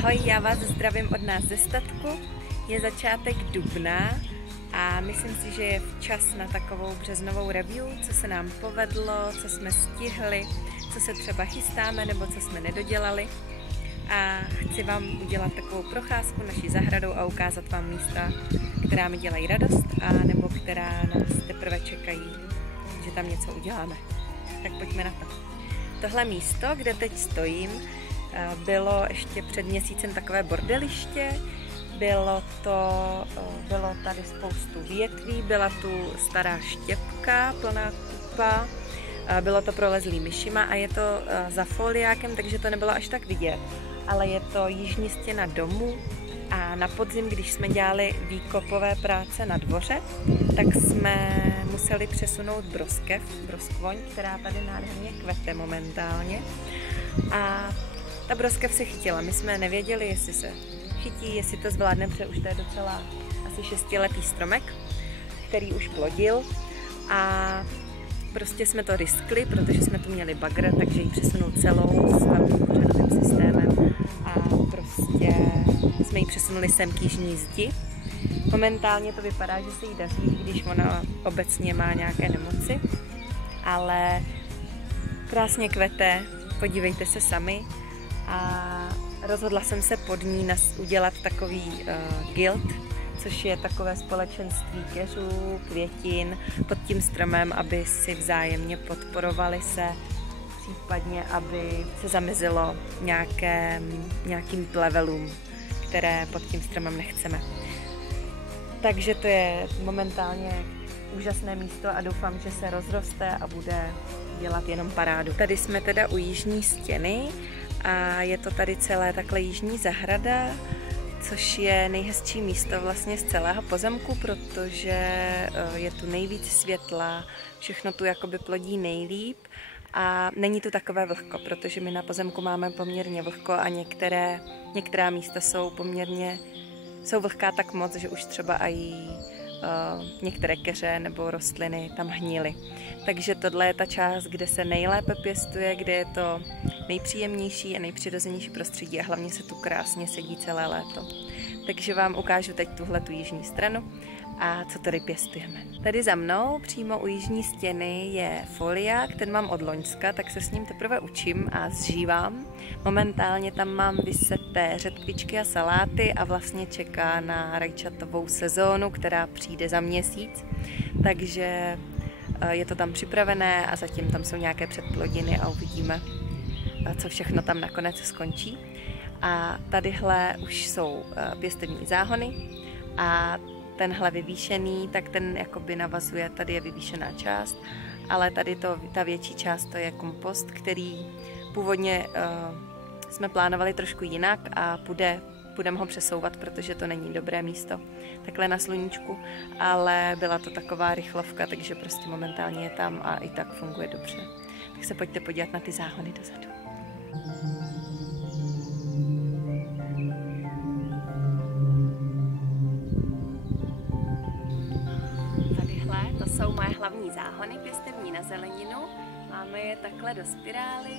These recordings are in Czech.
Ahoj, já vás zdravím od nás ze statku. Je začátek dubna a myslím si, že je včas na takovou březnovou review, co se nám povedlo, co jsme stihli, co se třeba chystáme nebo co jsme nedodělali. A chci vám udělat takovou procházku naší zahradou a ukázat vám místa, která mi dělají radost a nebo která nás teprve čekají, že tam něco uděláme. Tak pojďme na to. Tohle místo, kde teď stojím, bylo ještě před měsícem takové bordeliště, bylo tady spoustu větví, byla tu stará štěpka, plná kupa, bylo to prolezlý myšima a je to za foliákem, takže to nebylo až tak vidět, ale je to jižní stěna domu a na podzim, když jsme dělali výkopové práce na dvoře, tak jsme museli přesunout broskvoň, která tady nádherně kvete momentálně a ta broskev se chytila. My jsme nevěděli, jestli se chytí, jestli to zvládne, protože už to je docela asi 6letý stromek, který už plodil a prostě jsme to riskli, protože jsme tu měli bagr, takže ji přesunout celou s velkým kořenovým systémem a prostě jsme ji přesunuli sem k jižní zdi. Momentálně to vypadá, že se jí daří, když ona obecně má nějaké nemoci, ale krásně kvete, podívejte se sami. A rozhodla jsem se pod ní udělat takový guild, což je takové společenství keřů, květin pod tím stromem, aby si vzájemně podporovali se, případně aby se zamezilo nějakým plevelům, které pod tím stromem nechceme. Takže to je momentálně úžasné místo a doufám, že se rozroste a bude dělat jenom parádu. Tady jsme teda u jižní stěny a je to tady celé takhle jižní zahrada, což je nejhezčí místo vlastně z celého pozemku, protože je tu nejvíc světla, všechno tu jakoby plodí nejlíp a není tu takové vlhko, protože my na pozemku máme poměrně vlhko a některá místa jsou vlhká tak moc, že už třeba i některé keře nebo rostliny tam hnily. Takže tohle je ta část, kde se nejlépe pěstuje, kde je to nejpříjemnější a nejpřirozenější prostředí a hlavně se tu krásně sedí celé léto. Takže vám ukážu teď tu jižní stranu a co tady pěstujeme. Tady za mnou, přímo u jižní stěny, je foliák, ten mám od loňska, tak se s ním teprve učím a zžívám. Momentálně tam mám vyseté řetkvičky a saláty a vlastně čeká na rajčatovou sezónu, která přijde za měsíc. Takže je to tam připravené a zatím tam jsou nějaké předplodiny a uvidíme, co všechno tam nakonec skončí. A tadyhle už jsou pěstební záhony a tenhle vyvýšený, tak ten jakoby navazuje, tady je vyvýšená část, ale tady ta větší část to je kompost, který původně jsme plánovali trošku jinak a budeme ho přesouvat, protože to není dobré místo takhle na sluníčku, ale byla to taková rychlovka, takže prostě momentálně je tam a i tak funguje dobře. Tak se pojďte podívat na ty záhony dozadu. Tadyhle, to jsou moje hlavní záhony pěstební na zeleninu. Máme je takhle do spirály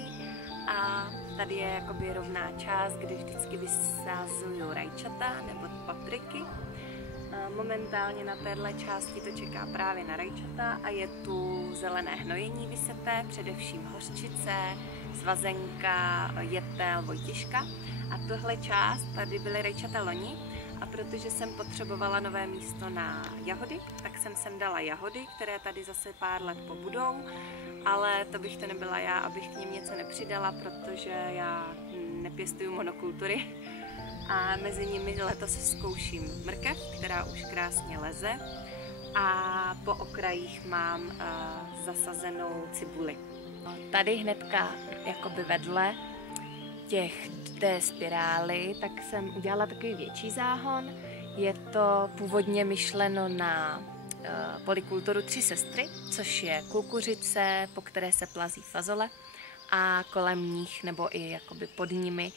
a tady je jakoby rovná část, kde vždycky vysázuju rajčata nebo papriky. Momentálně na téhle části to čeká právě na rajčata a je tu zelené hnojení vyseté, především hořčice, svazenka, jetel, vojtiška. A tohle část, tady byly rajčata loni a protože jsem potřebovala nové místo na jahody, tak jsem sem dala jahody, které tady zase pár let pobudou, ale to bych to nebyla já, abych k nim něco nepřidala, protože já nepěstuju monokultury. A mezi nimi letos zkouším mrkev, která už krásně leze a po okrajích mám zasazenou cibuli. Tady hnedka jakoby vedle té spirály, tak jsem udělala takový větší záhon. Je to původně myšleno na polykulturu 3 sestry, což je kukuřice, po které se plazí fazole a kolem nich nebo i jakoby pod nimi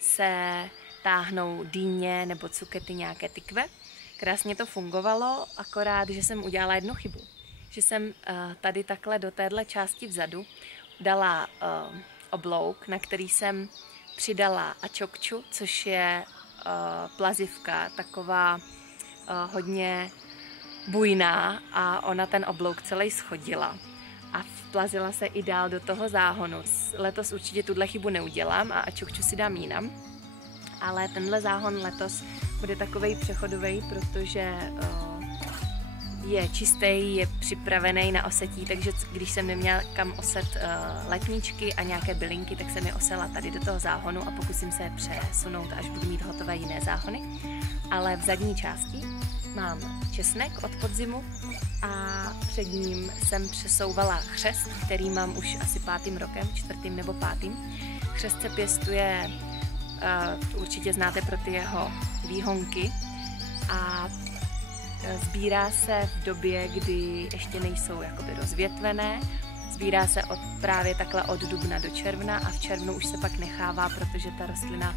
se táhnou dýně nebo cukety, nějaké tykve. Krásně to fungovalo, akorát, že jsem udělala jednu chybu. Že jsem tady takhle do téhle části vzadu dala oblouk, na který jsem přidala ačokču, což je plazivka, taková hodně bujná a ona ten oblouk celý schodila a vplazila se i dál do toho záhonu. Letos určitě tuhle chybu neudělám a ačokču si dám jinam, ale tenhle záhon letos bude takovej přechodový, protože je čistý, je připravený na osetí, takže když jsem neměla kam oset letničky a nějaké bylinky, tak jsem je osela tady do toho záhonu a pokusím se je přesunout, až budu mít hotové jiné záhony. Ale v zadní části mám česnek od podzimu a před ním jsem přesouvala chřest, který mám už asi 5. rokem, 4. nebo 5. Chřest se pěstuje, určitě znáte pro ty jeho výhonky, a sbírá se v době, kdy ještě nejsou jakoby rozvětvené. Sbírá se právě takhle od dubna do června a v červnu už se pak nechává, protože ta rostlina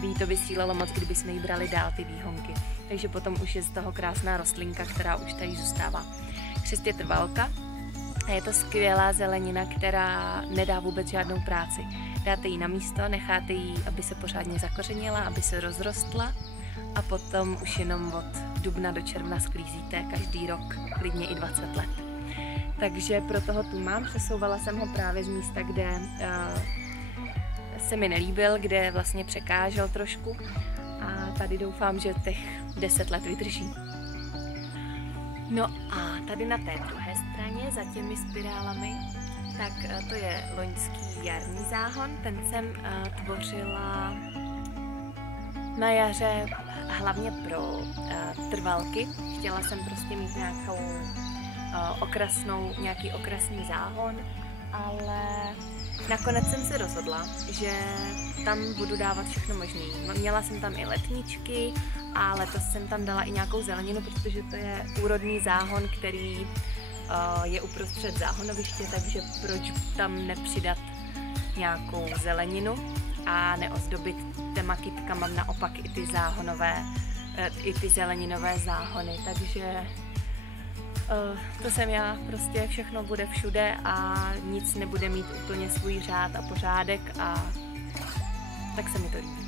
by jí to vysílalo moc, kdyby jsme jí brali dál ty výhonky. Takže potom už je z toho krásná rostlinka, která už tady zůstává. Křest je trvalka a je to skvělá zelenina, která nedá vůbec žádnou práci. Dáte ji na místo, necháte ji, aby se pořádně zakořenila, aby se rozrostla a potom už jenom od dubna do června sklízíte každý rok, klidně i 20 let. Takže pro toho tu mám, přesouvala jsem ho právě z místa, kde se mi nelíbil, kde vlastně překážel trošku a tady doufám, že těch 10 let vydrží. No a tady na té druhé straně, za těmi spirálami, tak to je loňský jarní záhon, ten jsem tvořila na jaře hlavně pro trvalky. Chtěla jsem prostě mít nějaký okrasný záhon, ale nakonec jsem se rozhodla, že tam budu dávat všechno možné. Měla jsem tam i letničky a letos jsem tam dala i nějakou zeleninu, protože to je úrodný záhon, který je uprostřed záhonoviště, takže proč tam nepřidat nějakou zeleninu a neozdobit těma kytkama naopak i ty zeleninové záhony, takže to jsem já, prostě všechno bude všude a nic nebude mít úplně svůj řád a pořádek a tak se mi to líbí.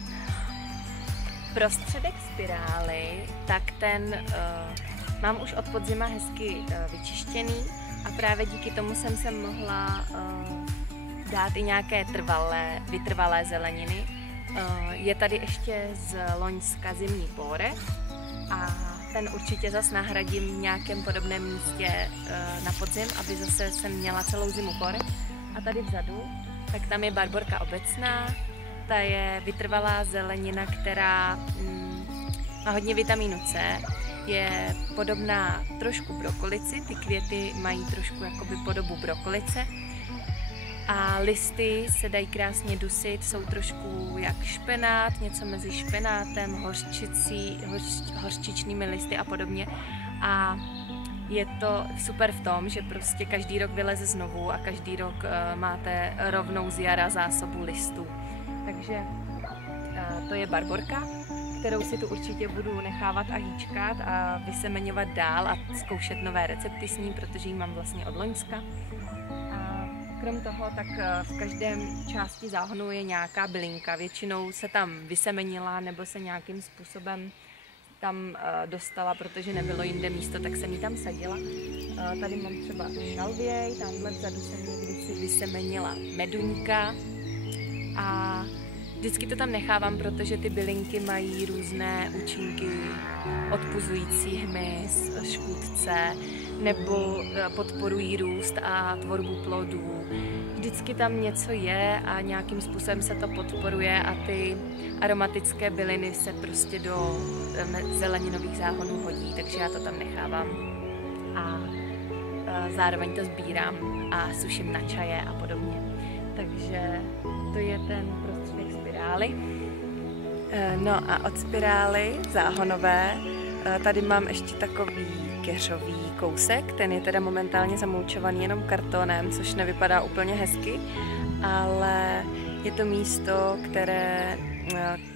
Prostředek spirály, tak ten mám už od podzima hezky vyčištěný a právě díky tomu jsem se mohla dát i nějaké vytrvalé zeleniny. Je tady ještě z loňska zimní pórech a ten určitě zase nahradím v nějakém podobném místě na podzim, aby zase jsem měla celou zimu pórech. A tady vzadu, tak tam je barborka obecná, ta je vytrvalá zelenina, která má hodně vitamínu C, je podobná trošku brokolici, ty květy mají trošku jakoby podobu brokolice a listy se dají krásně dusit, jsou trošku jak špenát, něco mezi špenátem, hořčičnými listy a podobně. A je to super v tom, že prostě každý rok vyleze znovu a každý rok máte rovnou z jara zásobu listů. Takže to je barborka, kterou si tu určitě budu nechávat a hýčkat a vysemeňovat dál a zkoušet nové recepty s ní, protože ji mám vlastně od loňska. A krom toho, tak v každém části záhonu je nějaká bylinka. Většinou se tam vysemenila nebo se nějakým způsobem tam dostala, protože nebylo jinde místo, tak jsem ji tam sadila. Tady mám třeba šalvěj, tamhle vzadu jsem někdy si vysemenila meduňka a vždycky to tam nechávám, protože ty bylinky mají různé účinky, odpuzující hmyz, škůdce, nebo podporují růst a tvorbu plodů. Vždycky tam něco je a nějakým způsobem se to podporuje a ty aromatické byliny se prostě do zeleninových záhonů hodí, takže já to tam nechávám a zároveň to sbírám a suším na čaje a podobně. Takže to je ten prostředek spirály. No a od spirály záhonové tady mám ještě takový keřový kousek, ten je teda momentálně zamoučovaný jenom kartonem, což nevypadá úplně hezky, ale je to místo, které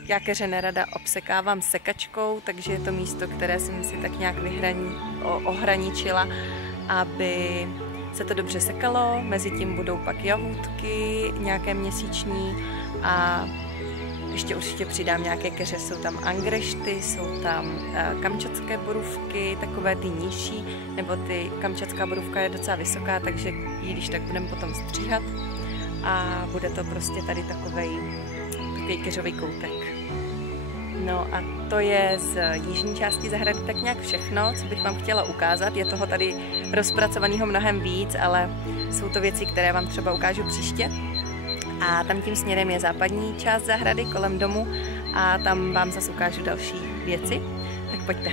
já keře nerada obsekávám sekačkou, takže je to místo, které jsem si tak nějak ohraničila, aby se to dobře sekalo, mezi tím budou pak jahůdky nějaké měsíční a Ještě určitě přidám nějaké keře, jsou tam angrešty, jsou tam kamčatské borůvky, takové ty nižší, nebo ty kamčatská borůvka je docela vysoká, takže ji když tak budeme potom stříhat a bude to prostě tady takový keřový koutek. No a to je z jižní části zahrady tak nějak všechno, co bych vám chtěla ukázat. Je toho tady rozpracovaného mnohem víc, ale jsou to věci, které vám třeba ukážu příště. A tam tím směrem je západní část zahrady kolem domu a tam vám zase ukážu další věci. Tak pojďte.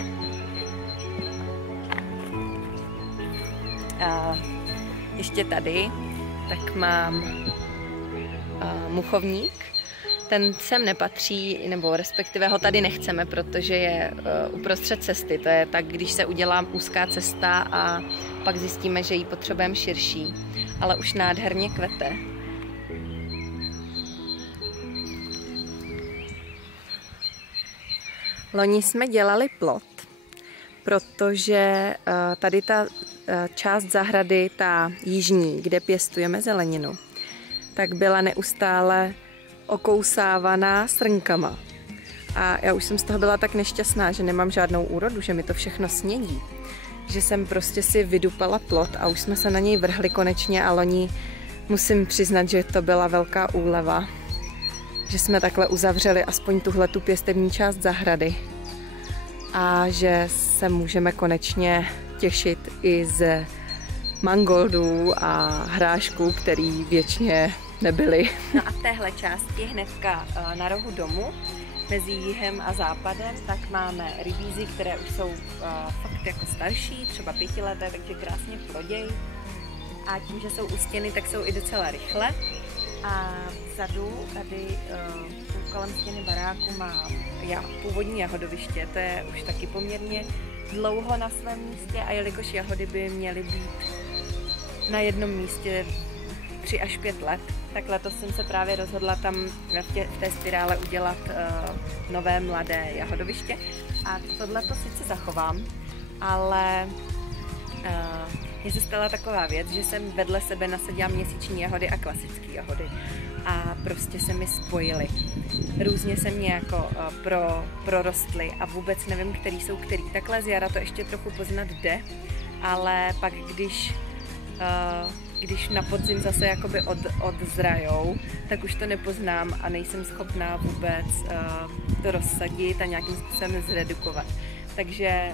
A ještě tady tak mám muchovník. Ten sem nepatří, nebo respektive ho tady nechceme, protože je uprostřed cesty. To je tak, když se udělá úzká cesta a pak zjistíme, že ji potřebujeme širší. Ale už nádherně kvete. Loni jsme dělali plot, protože tady ta část zahrady, ta jižní, kde pěstujeme zeleninu, tak byla neustále okousávaná srnkama. A já už jsem z toho byla tak nešťastná, že nemám žádnou úrodu, že mi to všechno snědí. Že jsem prostě si vydupala plot a už jsme se na něj vrhli konečně a loni musím přiznat, že to byla velká úleva. Že jsme takhle uzavřeli aspoň tuhle tu pěstební část zahrady. A že se můžeme konečně těšit i z mangoldů a hrášků, který věčně nebyly. No a v téhle části hnedka na rohu domu, mezi jihem a západem, tak máme rybízy, které už jsou fakt jako starší, třeba 5leté, takže krásně proděj. A tím, že jsou u stěny, tak jsou i docela rychle. A vzadu, tady kolem stěny baráku mám původní jahodoviště, to je už taky poměrně dlouho na svém místě a jelikož jahody by měly být na jednom místě 3 až 5 let, tak letos jsem se právě rozhodla tam v té spirále udělat nové mladé jahodoviště a tohle to sice zachovám, ale mně se stala taková věc, že jsem vedle sebe nasadila měsíční jahody a klasické jahody a prostě se mi spojily. Různě se mě jako prorostly a vůbec nevím, který jsou který. Takhle z jara to ještě trochu poznat jde, ale pak když na podzim zase jakoby odzrajou, tak už to nepoznám a nejsem schopná vůbec to rozsadit a nějakým způsobem zredukovat. Takže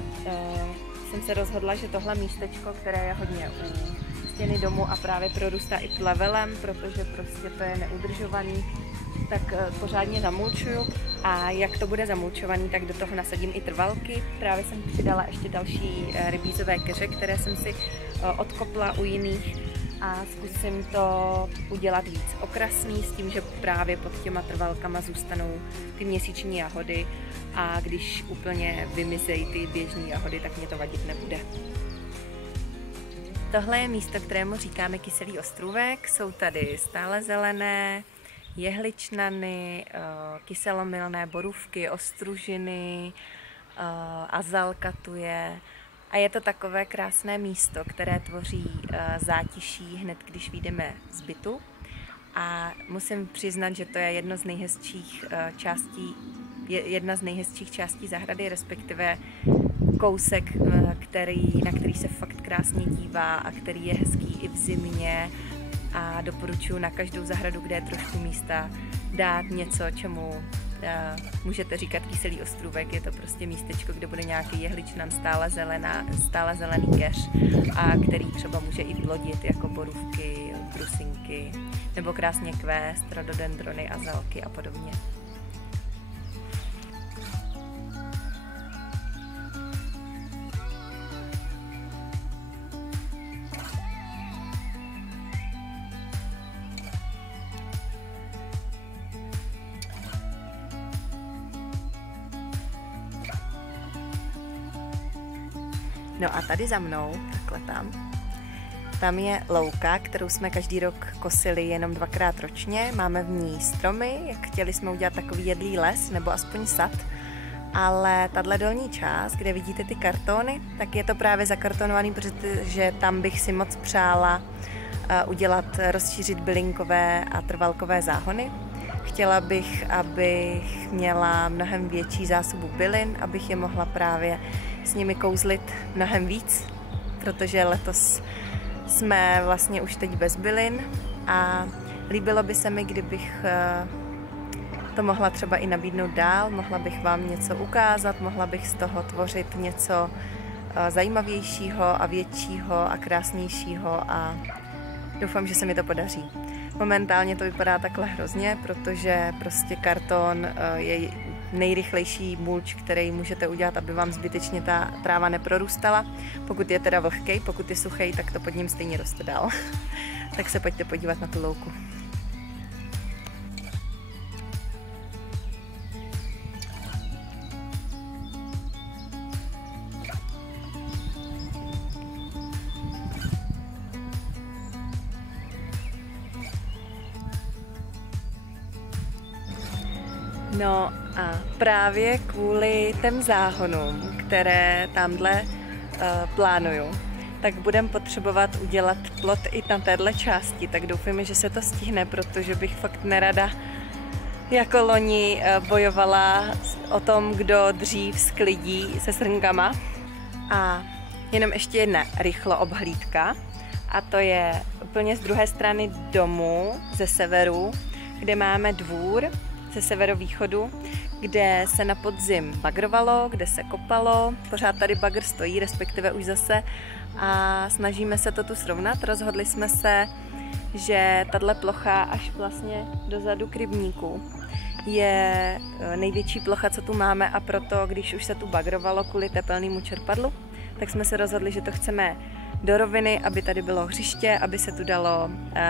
jsem se rozhodla, že tohle místečko, které je hodně u stěny domu a právě prorůstá i plevelem, protože prostě to je neudržovaný, tak pořádně zamulčuju a jak to bude zamulčovaný, tak do toho nasadím i trvalky. Právě jsem přidala ještě další rybízové keře, které jsem si odkopla u jiných a zkusím to udělat víc okrasný s tím, že právě pod těma trvalkama zůstanou ty měsíční jahody a když úplně vymizejí ty běžné jahody, tak mě to vadit nebude. Tohle je místo, kterému říkáme Kyselý ostrůvek. Jsou tady stále zelené jehličnany, kyselomylné borůvky, ostružiny, azalka tu je. A je to takové krásné místo, které tvoří zátiší hned, když vyjdeme z bytu. A musím přiznat, že to je jedna z nejhezčích částí zahrady, respektive kousek, na který se fakt krásně dívá a který je hezký i v zimě. A doporučuji na každou zahradu, kde je trošku místa, dát něco, čemu můžete říkat Kyselý ostrůvek. Je to prostě místečko, kde bude nějaký jehličnan, stále zelený keř, a který třeba může i plodit jako borůvky, brusinky, nebo krásně kvést, rhododendrony, azalky a podobně. No a tady za mnou, takhle tam je louka, kterou jsme každý rok kosili jenom 2krát ročně. Máme v ní stromy, jak chtěli jsme udělat takový jedlý les, nebo aspoň sad. Ale tahle dolní část, kde vidíte ty kartony, tak je to právě zakartonovaný, protože tam bych si moc přála rozšířit bylinkové a trvalkové záhony. Chtěla bych, abych měla mnohem větší zásobu bylin, abych je mohla právě s nimi kouzlit mnohem víc, protože letos jsme vlastně už teď bez bylin a líbilo by se mi, kdybych to mohla třeba i nabídnout dál, mohla bych vám něco ukázat, mohla bych z toho tvořit něco zajímavějšího a většího a krásnějšího a doufám, že se mi to podaří. Momentálně to vypadá takhle hrozně, protože prostě karton je nejrychlejší mulč, který můžete udělat, aby vám zbytečně ta tráva neprorůstala. Pokud je teda vlhkej, pokud je suchej, tak to pod ním stejně roste dál. Tak se pojďte podívat na tu louku. No a právě kvůli těm záhonům, které tamhle plánuju, tak budeme potřebovat udělat plot i na téhle části, tak doufám, že se to stihne, protože bych fakt nerada jako loni bojovala o tom, kdo dřív sklidí se srnkama. A jenom ještě jedna rychlo obhlídka, a to je úplně z druhé strany domu, ze severu, kde máme dvůr, ze severovýchodu, kde se na podzim bagrovalo, kde se kopalo, pořád tady bagr stojí, respektive už zase, a snažíme se to tu srovnat. Rozhodli jsme se, že tahle plocha až vlastně dozadu k rybníku je největší plocha, co tu máme, a proto, když už se tu bagrovalo kvůli tepelnému čerpadlu, tak jsme se rozhodli, že to chceme do roviny, aby tady bylo hřiště, aby se tu dalo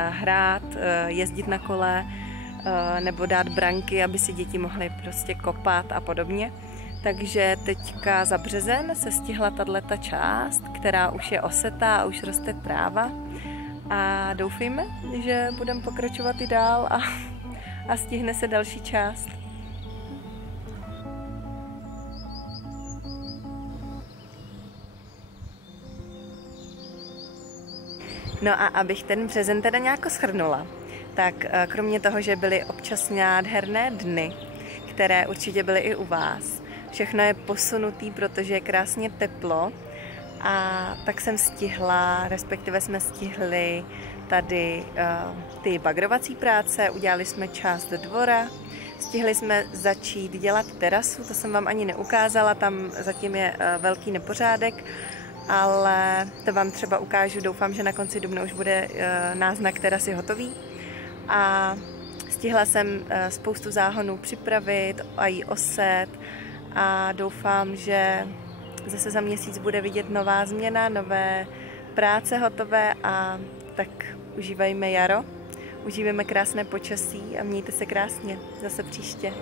hrát, jezdit na kole, nebo dát branky, aby si děti mohly prostě kopat a podobně. Takže teďka za březen se stihla tato část, která už je osetá a už roste tráva. A doufejme, že budeme pokračovat i dál a stihne se další část. No a abych ten březen teda nějak shrnula, tak kromě toho, že byly občas nádherné dny, které určitě byly i u vás, všechno je posunutý, protože je krásně teplo, a tak jsem stihla, respektive jsme stihli tady ty bagrovací práce, udělali jsme část dvora, stihli jsme začít dělat terasu, to jsem vám ani neukázala, tam zatím je velký nepořádek, ale to vám třeba ukážu, doufám, že na konci dubna už bude náznak terasy hotový. A stihla jsem spoustu záhonů připravit a i oset a doufám, že zase za měsíc bude vidět nová změna, nové práce hotové, a tak užívejme jaro, užívejme krásné počasí a mějte se krásně. Zase příště.